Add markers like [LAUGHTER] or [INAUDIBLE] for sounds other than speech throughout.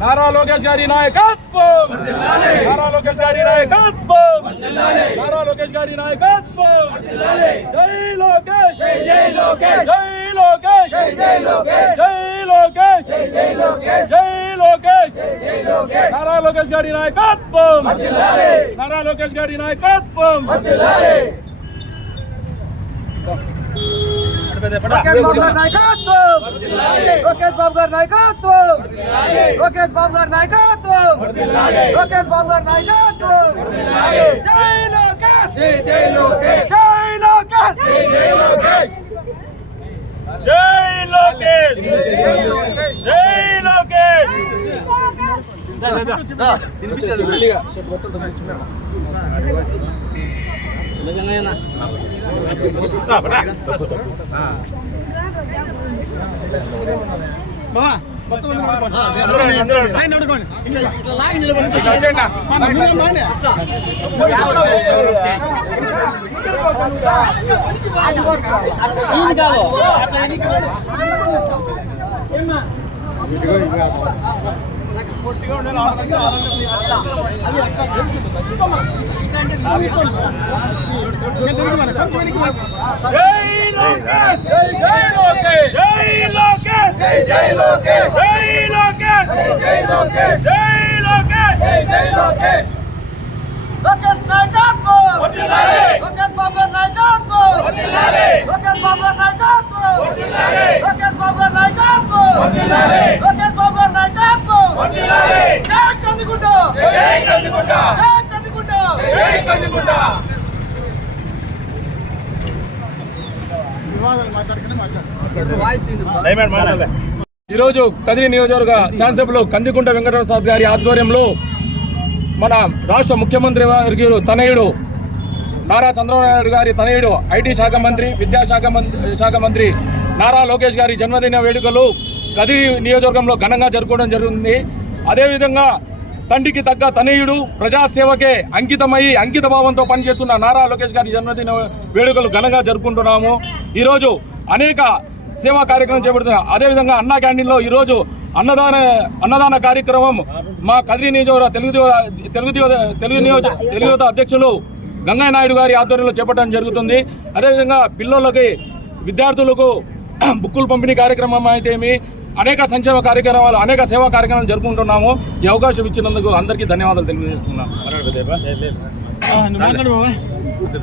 నారా లోకేష్ గారి నాయకత్వం! నారా లోకేష్ గారి నాయకత్వం! నారా లోకేష్ గారి నాయకత్వం! జై లోకేష్! జై లోకేష్! జై లోకేష్! జై లోకేష్! జై లోకేష్! జై లోకేష్! జై లోకేష్! నారా లోకేష్ గారి నాయకత్వం! నారా లోకేష్ గారి నాయకత్వం! నాయకత్వం. లోకేష్ బాబు గారి నాయకత్వం. లోకేష్ బాబు గారి నాయకత్వం. లోకేష్ బాబు గారి నాయకత్వం. జై లోకేష్. జై లోకేష్. జై లోకేష్. జై లోకేష్. జై లోకేష్. జై లోకేష్. ఇదిగో ఇంకా లోకేష్ నాయకత్వం లోకేష్ బాబు నాయకత్వం లోకేష్ బాబు నాయకత్వం ఈరోజు కదిరి నియోజకవర్గ శాసనసభలో కందికుంట వెంకటప్రసాద్ గారి ఆధ్వర్యంలో మన రాష్ట్ర ముఖ్యమంత్రి వారికి తనయుడు నారా చంద్రబాబు నాయుడు గారి తనయుడు ఐటీ శాఖ మంత్రి విద్యాశాఖ మంత్రి శాఖ మంత్రి నారా లోకేష్ గారి జన్మదిన వేడుకలు కదిరి నియోజకవర్గంలో ఘనంగా జరుపుకోవడం జరుగుతుంది. అదేవిధంగా తండ్రికి తగ్గ తనయుడు ప్రజాసేవకే అంకితమై అంకిత భావంతో పనిచేస్తున్న నారా లోకేష్ గారి జన్మదిన వేడుకలు ఘనంగా జరుపుకుంటున్నాము. ఈరోజు అనేక సేవా కార్యక్రమం చేపడుతున్నాం అదేవిధంగా అన్నా క్యాంటీన్లో ఈరోజు అన్నదాన అన్నదాన కార్యక్రమం మా కదిరి నియోజకవర్గ తెలుగు తెలుగు తెలుగు నియోజ తెలుగు అధ్యక్షులు గంగయ్య నాయుడు గారి ఆధ్వర్యంలో చేపట్టడం జరుగుతుంది. అదేవిధంగా పిల్లలకి విద్యార్థులకు [CLEARS THROAT] బుక్కులు పంపిణీ కార్యక్రమం అయితేమి అనేక సంక్షేమ కార్యక్రమాలు అనేక సేవా కార్యక్రమాలు జరుపుకుంటున్నాము. ఈ అవకాశం ఇచ్చినందుకు అందరికీ ధన్యవాదాలు తెలియజేస్తున్నాను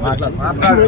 మాట్లాడు.